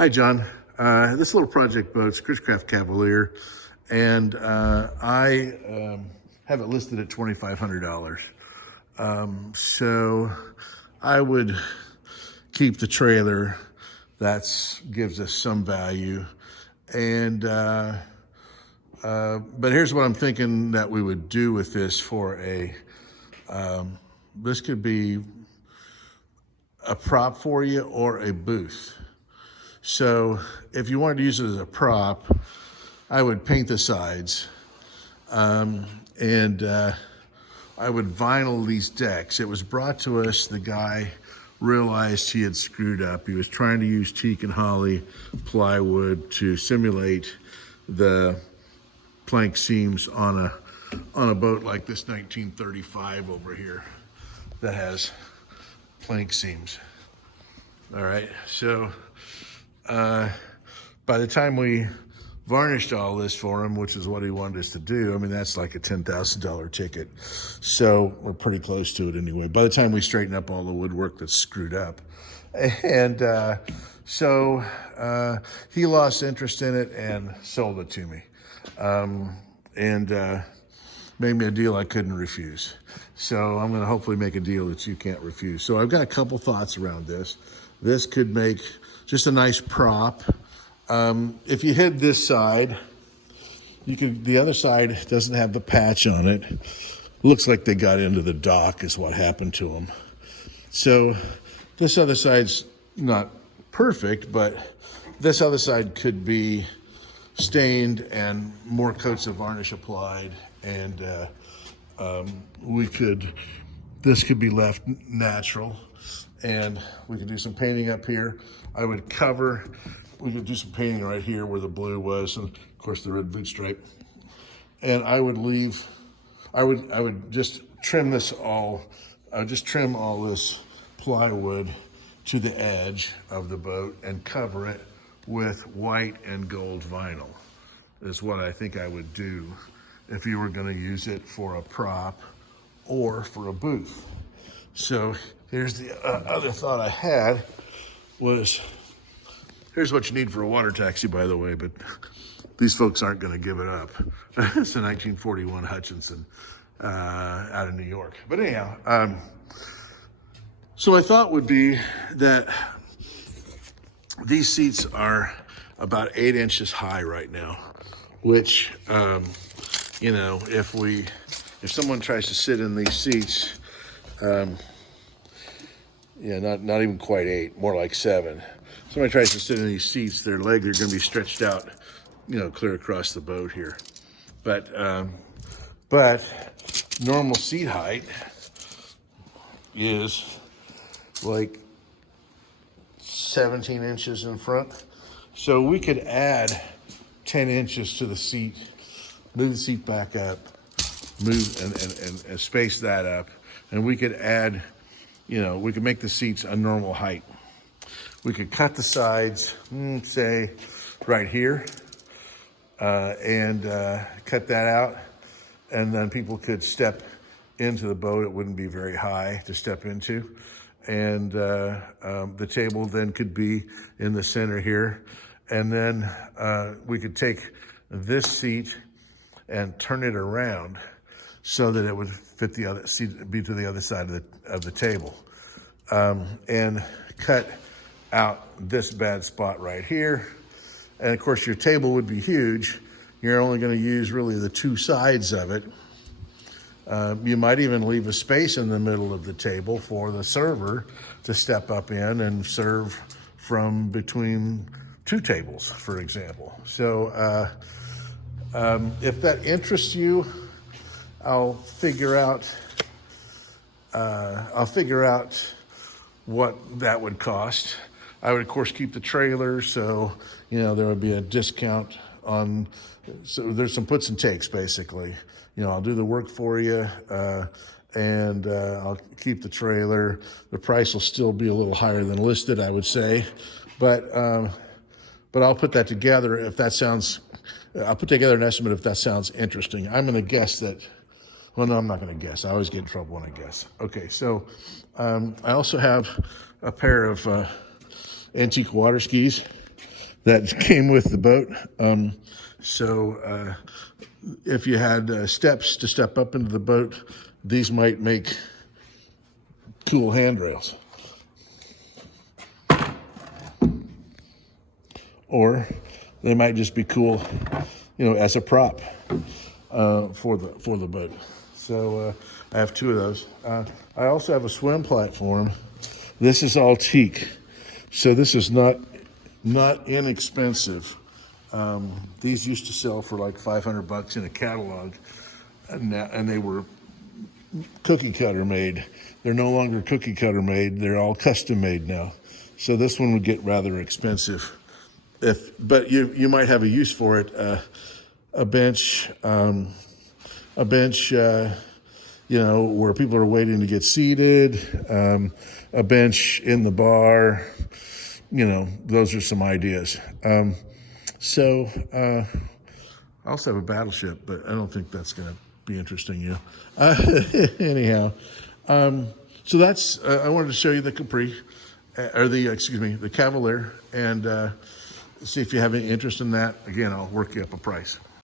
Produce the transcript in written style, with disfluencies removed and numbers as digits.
Hi, John. This little project boat's Chris-Craft Cavalier, and I have it listed at $2,500. So I would keep the trailer. That gives us some value. And but here's what I'm thinking that we would do with this for this could be a prop for you or a booth. So if you wanted to use it as a prop, I would paint the sides and I would vinyl these decks. It was brought to us, the guy realized he had screwed up. He was trying to use teak and holly plywood to simulate the plank seams on a boat like this 1935 over here that has plank seams. All right, so by the time we varnished all this for him, which is what he wanted us to do, I mean, that's like a $10,000 ticket. So we're pretty close to it anyway. By the time we straighten up all the woodwork that's screwed up. And so he lost interest in it and sold it to me. And made me a deal I couldn't refuse. So I'm gonna hopefully make a deal that you can't refuse. So I've got a couple thoughts around this. This could make just a nice prop. If you hid this side, the other side doesn't have the patch on it. Looks like they got into the dock is what happened to them. So this other side's not perfect, but this other side could be stained and more coats of varnish applied, and this could be left natural, and we could do some painting up here. We could do some painting right here where the blue was, and of course the red boot stripe. And I would just trim this all, just trim all this plywood to the edge of the boat and cover it with white and gold vinyl. Is what I think I would do if you were gonna use it for a prop or for a booth. So here's the other thought I had was, here's what you need for a water taxi, by the way, but these folks aren't gonna give it up. It's a 1941 Hutchinson out of New York. But anyhow, so my thought would be that these seats are about 8 inches high right now, which, you know, if someone tries to sit in these seats, yeah, not even quite 8, more like 7. Somebody tries to sit in these seats, their legs are gonna be stretched out, you know, clear across the boat here. But normal seat height is like 17 inches in front. So we could add 10 inches to the seat, move the seat back up, move and space that up. And we could add, you know, we could make the seats a normal height. We could cut the sides, say right here, and cut that out. And then people could step into the boat. It wouldn't be very high to step into. And the table then could be in the center here. And then we could take this seat and turn it around so that it would fit the other seat, be to the other side of the table. And cut out this bad spot right here. And of course your table would be huge. You're only gonna use really the 2 sides of it. You might even leave a space in the middle of the table for the server to step up in and serve from between 2 tables, for example. So if that interests you, I'll figure out what that would cost. I would of course keep the trailer, so you know there would be a discount on. So there's some puts and takes basically. You know, I'll do the work for you, and I'll keep the trailer. The price will still be a little higher than listed, I would say, but I'll put that together if that sounds. I'll put together an estimate if that sounds interesting. I'm going to guess that. Well, no, I'm not going to guess. I always get in trouble when I guess. Okay, so I also have a pair of antique water skis that came with the boat. So if you had steps to step up into the boat, these might make cool handrails. Or they might just be cool, as a prop for the boat. So I have two of those. I also have a swim platform. This is all teak, so this is not inexpensive. These used to sell for like $500 in a catalog, and they were cookie cutter made. They're no longer cookie cutter made. They're all custom made now. So this one would get rather expensive. But you might have a use for it. A bench, where people are waiting to get seated. A bench in the bar. Those are some ideas. I also have a battleship, but I don't think that's going to be interesting you. Anyhow, so that's I wanted to show you the Capri, the Cavalier, and see if you have any interest in that. Again, I'll work you up a price.